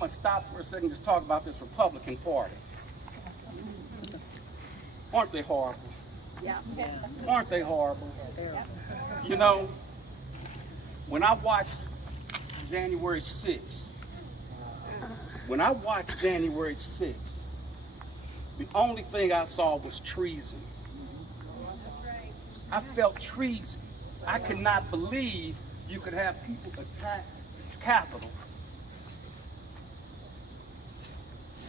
I'm going to stop for a second and just talk about this Republican Party. Aren't they horrible? Yeah. Aren't they horrible? You know, when I watched January 6th, the only thing I saw was treason. I felt treason. I could not believe you could have people attack its Capitol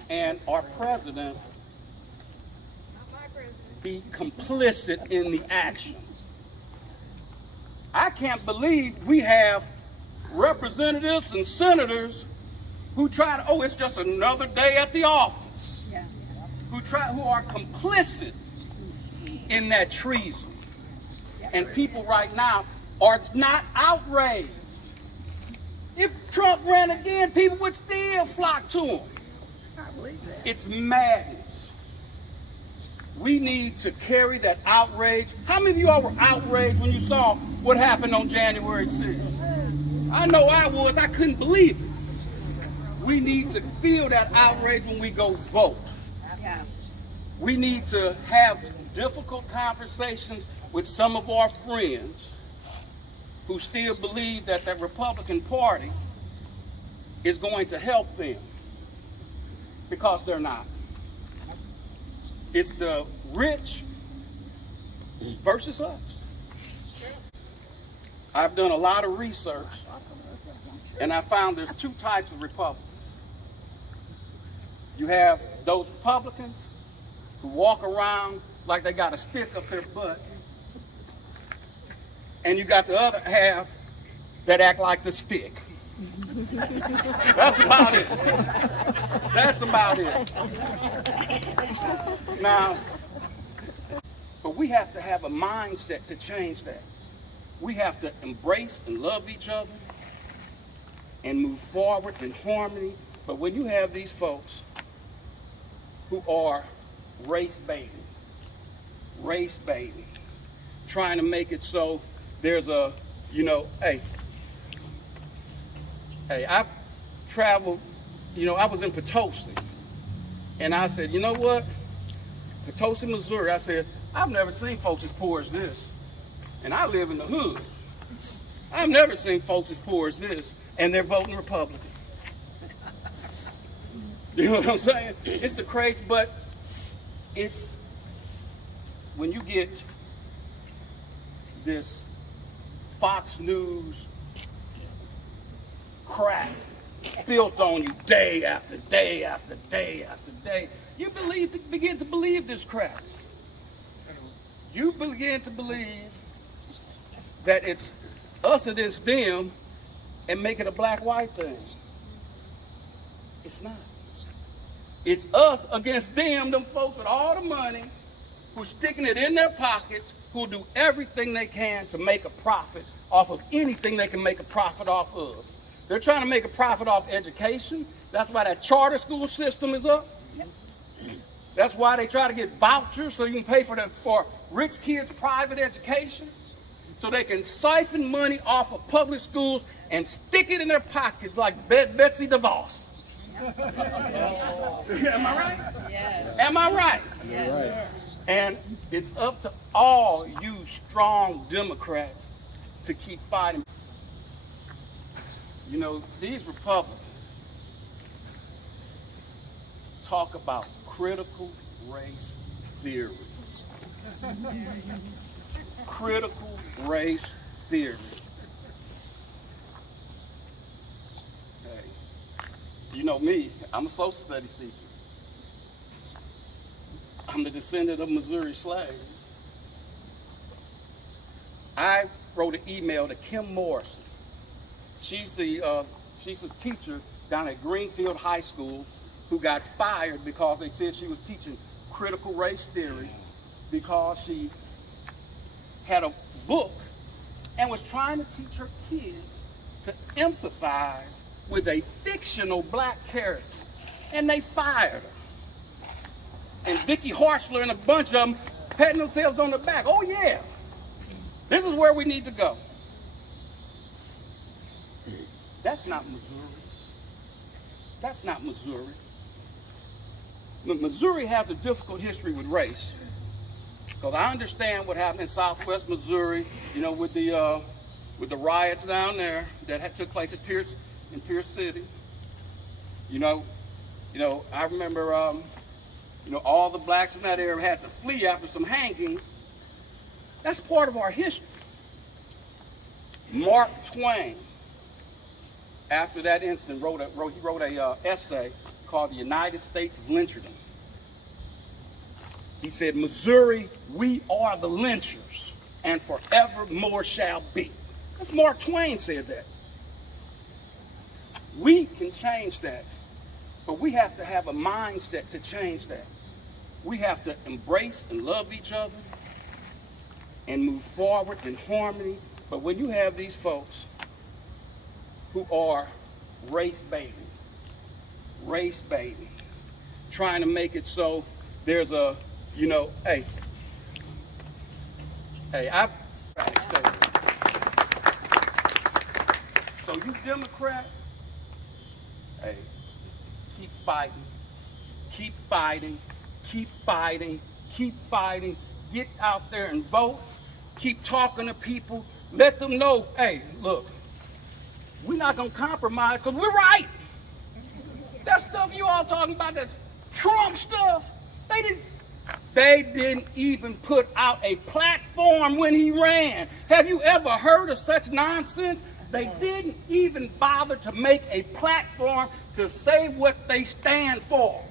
and our president be complicit in the action. I can't believe we have representatives and senators who try to, oh, it's just another day at the office, who are complicit in that treason. And people right now are not outraged. If Trump ran again, people would still flock to him. I believe that. It's madness. We need to carry that outrage. How many of you all were outraged when you saw what happened on January 6th? I know I was. I couldn't believe it. We need to feel that outrage when we go vote. Yeah. We need to have difficult conversations with some of our friends who still believe that the Republican Party is going to help them, because they're not. It's the rich versus us. I've done a lot of research, and I found there's two types of Republicans. You have those Republicans who walk around like they got a stick up their butt, and you got the other half that act like the stick. That's about it. That's about it. Now, but we have to have a mindset to change that. We have to embrace and love each other and move forward in harmony. But when you have these folks who are race baiting, trying to make it so there's a, hey, I've traveled, I was in Potosi, and I said, you know what? Potosi, Missouri, I said, I've never seen folks as poor as this. And I live in the hood. I've never seen folks as poor as this, and they're voting Republican. You know what I'm saying? It's the crazy, but it's when you get this Fox News crap built on you day after day after day after day, you begin to believe this crap. You begin to believe that it's us against them and make it a black-white thing. It's not. It's us against them folks with all the money, who's sticking it in their pockets, who'll do everything they can to make a profit off of anything they can make a profit off of. They're trying to make a profit off education. That's why that charter school system is up. That's why they try to get vouchers so you can pay for rich kids' private education, so they can siphon money off of public schools and stick it in their pockets like Betsy DeVos. Am I right? Yes. Am I right? Yes. And it's up to all you strong Democrats to keep fighting. These Republicans talk about critical race theory. Critical race theory. Hey, you know me, I'm a social studies teacher. I'm the descendant of Missouri slaves. I wrote an email to Kim Morrison. She's a teacher down at Greenfield High School who got fired because they said she was teaching critical race theory because she had a book and was trying to teach her kids to empathize with a fictional black character. And they fired her. And Vicky Harshler and a bunch of them patting themselves on the back. Oh yeah, this is where we need to go. That's not Missouri. That's not Missouri. Missouri has a difficult history with race. Because I understand what happened in Southwest Missouri, you know, with the riots down there that took place in Pierce City. You know, I remember, all the blacks in that area had to flee after some hangings. That's part of our history. Mark Twain, after that incident, wrote a essay called "The United States of Lyncherdom." He said, "Missouri, we are the lynchers, and forevermore shall be." That's Mark Twain said that. We can change that, but we have to have a mindset to change that. We have to embrace and love each other and move forward in harmony. But when you have these folks who are race baiting, trying to make it so there's a, hey, I've so you Democrats, hey, keep fighting, keep fighting, keep fighting, keep fighting. Get out there and vote. Keep talking to people. Let them know, hey, look, we're not going to compromise because we're right. That stuff you all talking about, that's Trump stuff, they didn't even put out a platform when he ran. Have you ever heard of such nonsense? They didn't even bother to make a platform to say what they stand for.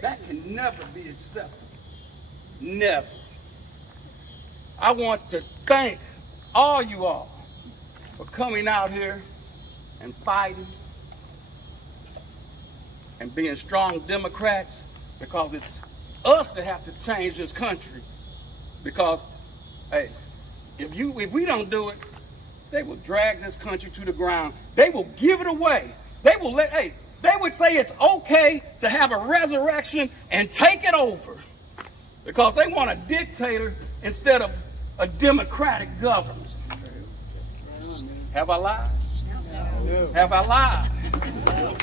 That can never be acceptable. Never. I want to thank all you all for coming out here and fighting and being strong Democrats, because it's us that have to change this country. Because, hey, if we don't do it, they will drag this country to the ground. They will give it away. They would say it's okay to have a resurrection and take it over, because they want a dictator instead of a democratic government. Have I lied? No. Have I lied?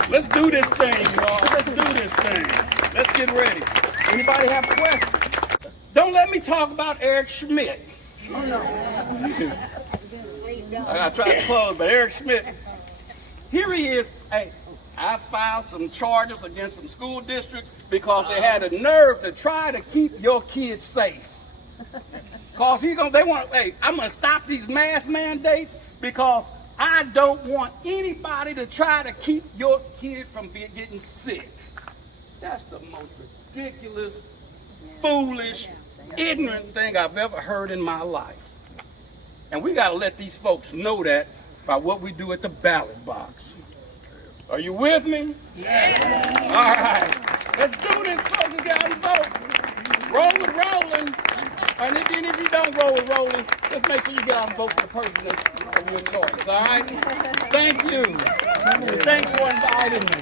Let's do this thing, y'all. Let's do this thing. Let's get ready. Anybody have questions? Don't let me talk about Eric Schmidt. Oh, no. I tried to close, but Eric Schmidt, here he is. Hey, I filed some charges against some school districts because they had a nerve to try to keep your kids safe. Because I'm going to stop these mask mandates because I don't want anybody to try to keep your kid from getting sick. That's the most ridiculous, foolish, ignorant thing I've ever heard in my life. And we got to let these folks know that by what we do at the ballot box. Are you with me? Yeah. All right. Let's do this, folks. We got to vote. Roll with Rolen. And even if you don't roll with Rolen, just make sure you get out and vote for the person of your choice. All right? Thank you. Thanks for inviting me.